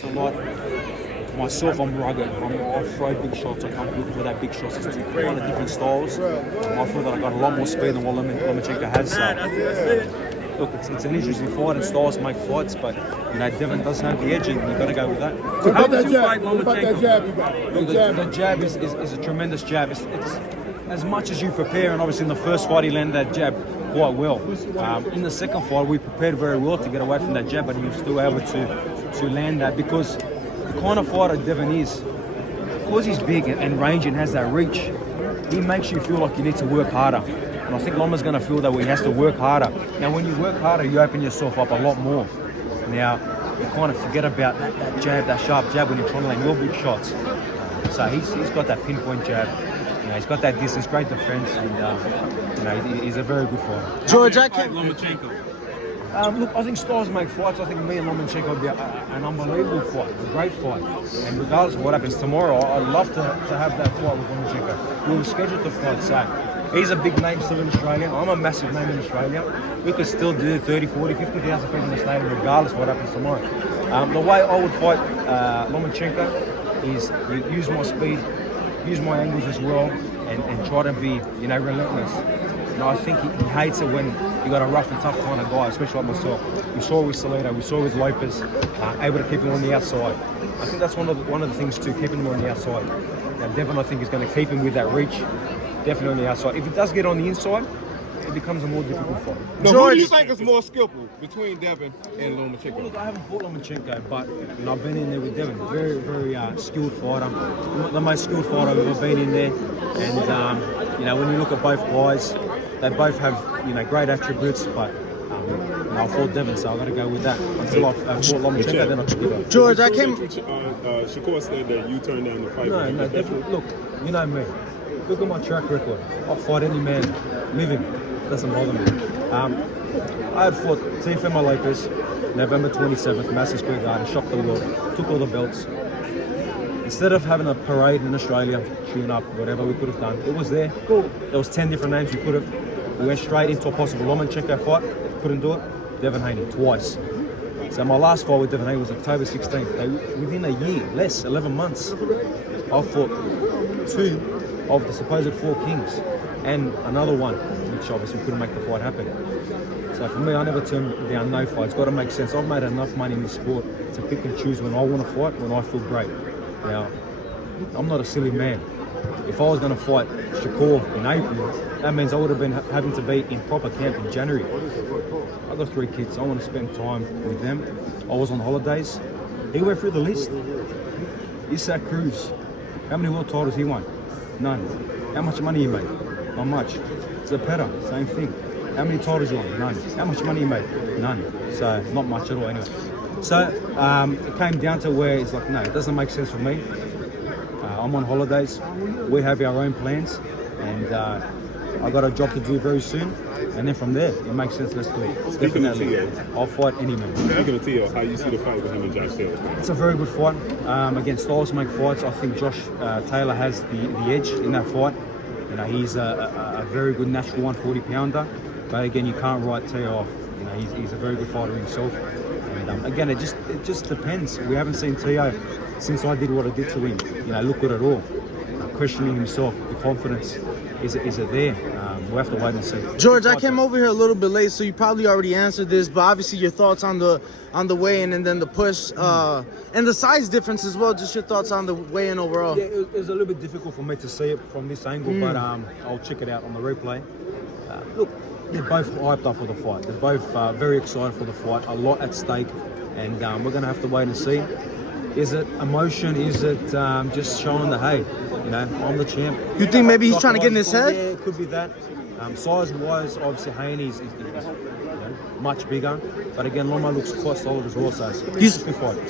So like myself, I'm rugged. I throw big shots. I come looking for that big shots. It's two kind of different styles. I feel that I got a lot more speed than what Lomachenko has. So. Look, it's an interesting fight, and styles make fights, but Devin doesn't have the edge, and you've got to go with that. So how would you fight Lomachenko? The jab is a tremendous jab. It's as much as you prepare, and obviously in the first fight he landed that jab quite well. In the second fight we prepared very well to get away from that jab, but he was still able to land that because the kind of fighter Devin is, because he's big and rangy and has that reach, he makes you feel like you need to work harder. And I think Loma's going to feel that way. He has to work harder. Now, when you work harder, you open yourself up a lot more. Now, you kind of forget about that jab, that sharp jab when you're trying to land your big shots. So he's got that pinpoint jab. He's got that distance, great defense, and he's a very good fighter. George, I can't Lomachenko. Look, I think styles make fights. I think me and Lomachenko would be an unbelievable fight, a great fight. And regardless of what happens tomorrow, I'd love to have that fight with Lomachenko. We were scheduled to fight, so he's a big name still in Australia. I'm a massive name in Australia. We could still do 30, 40, 50,000 people in the stadium regardless of what happens tomorrow. The way I would fight Lomachenko is use my speed, use my angles as well, and try to be, relentless. I think he hates it when you got a rough and tough kind of guy, especially like myself. We saw it with Salido, we saw it with Lopez, able to keep him on the outside. I think that's one of the things too, keeping him on the outside. Now, Devin, I think, is going to keep him with that reach, definitely on the outside. If he does get on the inside, it becomes a more difficult fight. No, George, who do you think is more skillful between Devin and Lomachenko? Look, I haven't fought Lomachenko, but I've been in there with Devin. Very, very skilled fighter. The most skilled fighter I've ever been in there. And when you look at both guys, they both have great attributes, but I fought Devin, so I've got to go with that. Until I've fought Lomachenko, then I'll pick it up. George, I came. Shakur said that you turned down the fight. No, definitely. Look, you know me. Look at my track record. I'll fight any man living. Doesn't bother me. I had fought Teofimo Lopez, November 27th, Madison Square Garden, shocked the world, took all the belts. Instead of having a parade in Australia, tune up, whatever we could have done, it was there. There was 10 different names we could have. We went straight into a possible Lomachenko fight, couldn't do it. Devin Haney, twice. So my last fight with Devin Haney was October 16th. Within a year, less, 11 months, I fought 2 of the supposed 4 kings and another one, which obviously couldn't make the fight happen. So for me, I never turn down no fight. It's got to make sense. I've made enough money in this sport to pick and choose when I want to fight, when I feel great. Now, I'm not a silly man. If I was going to fight Shakur in April, that means I would have been having to be in proper camp in January. I've got 3 kids. I want to spend time with them. I was on holidays. He went through the list. Isaac Cruz. How many world titles he won? None. How much money he made? Not much. Zapata, same thing. How many titles you won? None. How much money he made? None. So not much at all anyway. So it came down to where it's like, no, it doesn't make sense for me. I'm on holidays. We have our own plans, and I got a job to do very soon. And then from there, it makes sense. Let's do it. Definitely, I'll fight any man. Speaking of Tio, how you see the fight with him and Josh Taylor? It's a very good fight. Again, styles make fights. I think Josh Taylor has the edge in that fight. He's a very good natural 140 pounder. But again, you can't write Tio off. He's a very good fighter himself. And again, it just depends. We haven't seen Tio since I did what I did to him. Look good at all. Questioning himself, the confidence, is it there? We'll have to wait and see. George, I came over here a little bit late, so you probably already answered this, but obviously your thoughts on the weigh-in and then the push, and the size difference as well. Just your thoughts on the weigh-in overall. Yeah, it was a little bit difficult for me to see it from this angle, but I'll check it out on the replay. Look, they're both hyped up for the fight. They're both very excited for the fight. A lot at stake, and we're going to have to wait and see. Is it emotion? Is it just showing the, hey, I'm the champ? You think maybe he's trying to get in his head? Yeah, it could be that. Size-wise, obviously Haney's is much bigger, but again, Loma looks quite solid as well. So you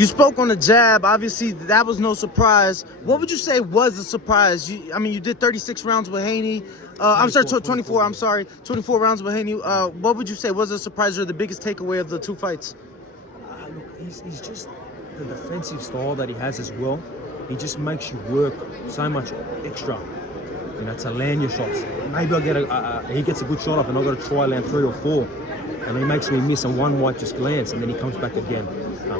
spoke on the jab. Obviously, that was no surprise. What would you say was a surprise? You did 36 rounds with Haney. I'm sorry, 24. I'm sorry, 24 rounds with Haney. What would you say was a surprise or the biggest takeaway of the 2 fights? Look, he's just the defensive style that he has as well. He just makes you work so much extra. To land your shots. Maybe he gets a good shot up and I've got to try land 3 or 4. And he makes me miss and one might just glance and then he comes back again.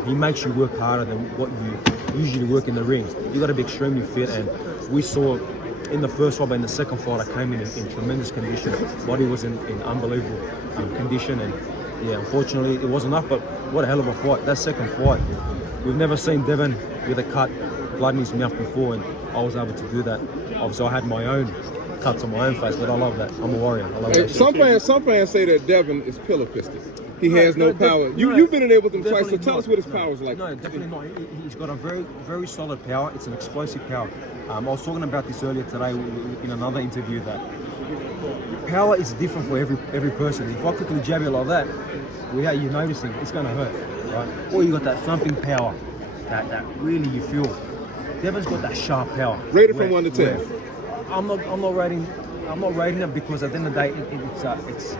He makes you work harder than what you usually work in the ring. You got to be extremely fit, and we saw in the first fight, but in the second fight, I came in tremendous condition. Body was in unbelievable condition, and yeah, unfortunately, it wasn't enough. But what a hell of a fight! That second fight, we've never seen Devin with a cut, blood in his mouth before, and I was able to do that. Obviously, I had my own cuts on my own face, but I love that. I'm a warrior. I love that. Some fans say that Devin is pillar fisted. He has no power. You've been in there with him twice, so tell us what his power is like. No, definitely not. He's got a very, very solid power. It's an explosive power. I was talking about this earlier today in another interview that power is different for every person. If I quickly jab you like that, without you noticing, it's going to hurt, right? Or you got that thumping power that really you feel. Devin's got that sharp power. Rate it from 1 to 10. I'm not rating it because at the end of the day, it's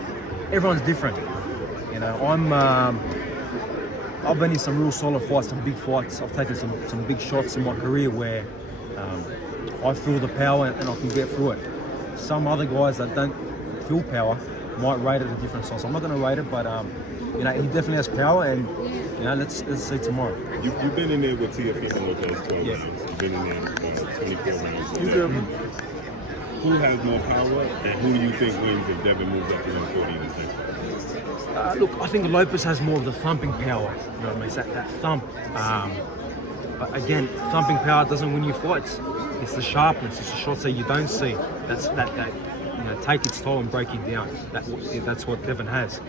everyone's different. You know, I've been in some real solid fights, some big fights. I've taken some big shots in my career where I feel the power and I can get through it. Some other guys that don't feel power might rate it a different size. I'm not going to rate it, but you know, he definitely has power, and you know, let's see tomorrow. You've been in there with Teofimo Lopez 12 Yes. rounds. You've been in there 24 rounds. Who has more power, and who do you think wins if Devin moves up to 140? Look, I think Lopez has more of the thumping power. You know what I mean? It's that thump. But again, thumping power doesn't win you fights. It's the sharpness. It's the shots that you don't see. That you know, take its toll and break you down. That's what Devin has.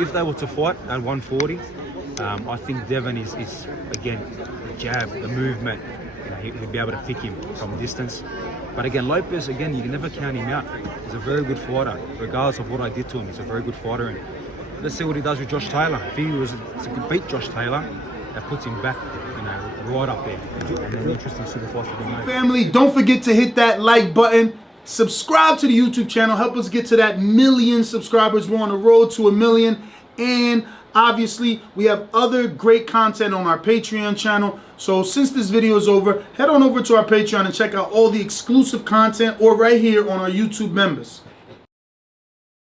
If they were to fight at 140, I think Devin is again the jab, the movement. You know, he'll be able to pick him from distance. But again, Lopez, you can never count him out. He's a very good fighter, regardless of what I did to him. He's a very good fighter, and let's see what he does with Josh Taylor. If he was to beat Josh Taylor, that puts him back, you know, right up there. And then interesting super fights to be made. Family, don't forget to hit that like button. Subscribe to the YouTube channel. Help us get to that 1 million subscribers. We're on the road to 1 million. And obviously, we have other great content on our Patreon channel. So since this video is over, head on over to our Patreon and check out all the exclusive content or right here on our YouTube members.